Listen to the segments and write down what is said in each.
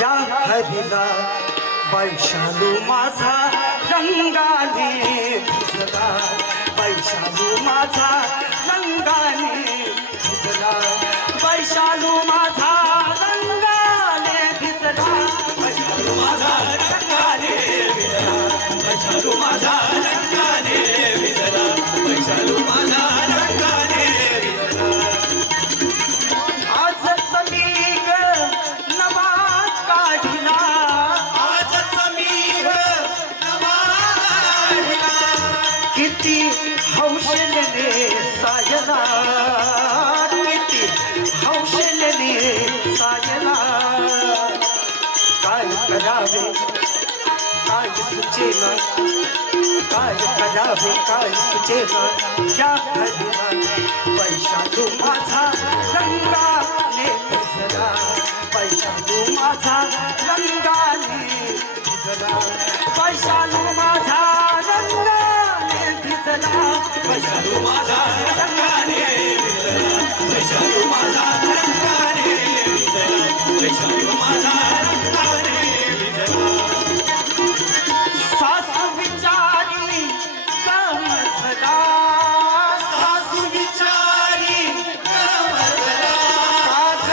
या हरिला वैशालू माझा रंगाने भिजला वैशालू माझा रंगाने भिजला वैशालू माझा रंगाने भिजला वैशालू माझा रंगाने भिजला वैशालू माझा रंगाने भिजला वैशालू माझा रंगाने किती हौशेने साजला किती हौशेने साजला काय करावे काय सुचेना काय करावे काय सुचेना या हरिला वैशालू माझा रंगाने भिजला वैशालू माझा रंगाने भिजला वैशालू माझा रंगाने भिजला वैशालू माझा रंगाने भिजला वैशालू माझा रंगाने भिजला वैशालू माझा रंगाने भिजला सासू विचारी कमसला सासू विचारी कमसला काग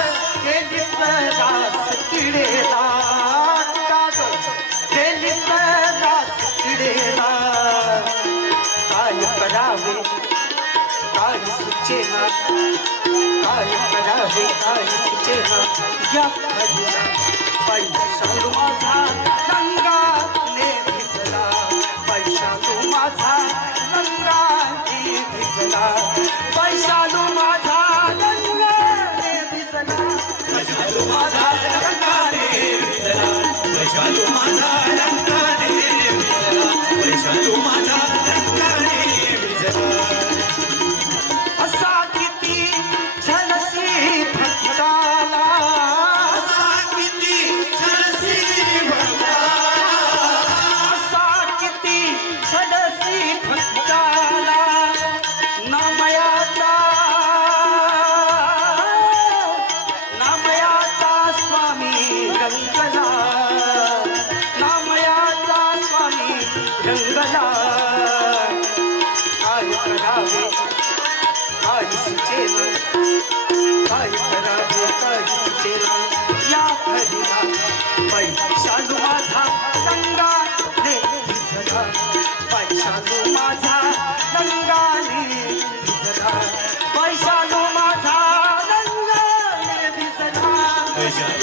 गेली सरास किडेला काग गेली सरास किडेला काय करावे काय सुचेना काय करावे काय सुचेना या हरिला वैशालू माझा रंगाने भिजला वैशालू माझा रंगाने भिजला वैशालू माझा रंगाने भिजला वैशालू माझा रंगाने भिजला वैशालू माझा रंगाने भिजला वैशालू माझा रंगाने भिजला असा किती झलसी भक्ताला असा किती झलसी भक्ताला असा किती झलसी भक्ताला नामयाचा स्वामी रंगला नामयाचा स्वामी रंगला काय करावे काय सुचेना काय करावे काय सुचेना या हरिला वैशालू माझा रंगाने भिजला वैशालू माझा रंगाने भिजला वैशालू माझा रंगाने भिजला